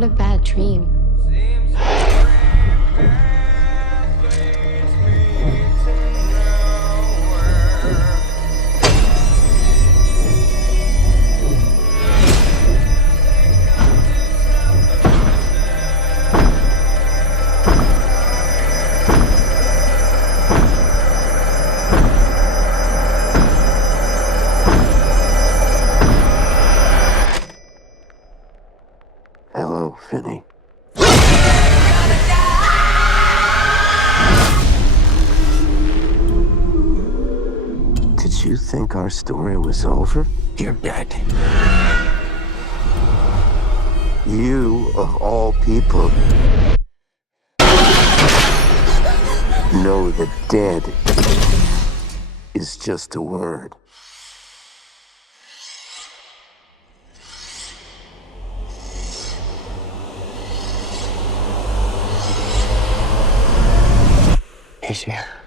had a bad dream. Hello, Finney. Did you think our story was over? You're dead. You, of all people, know that dead is just a word. He's here.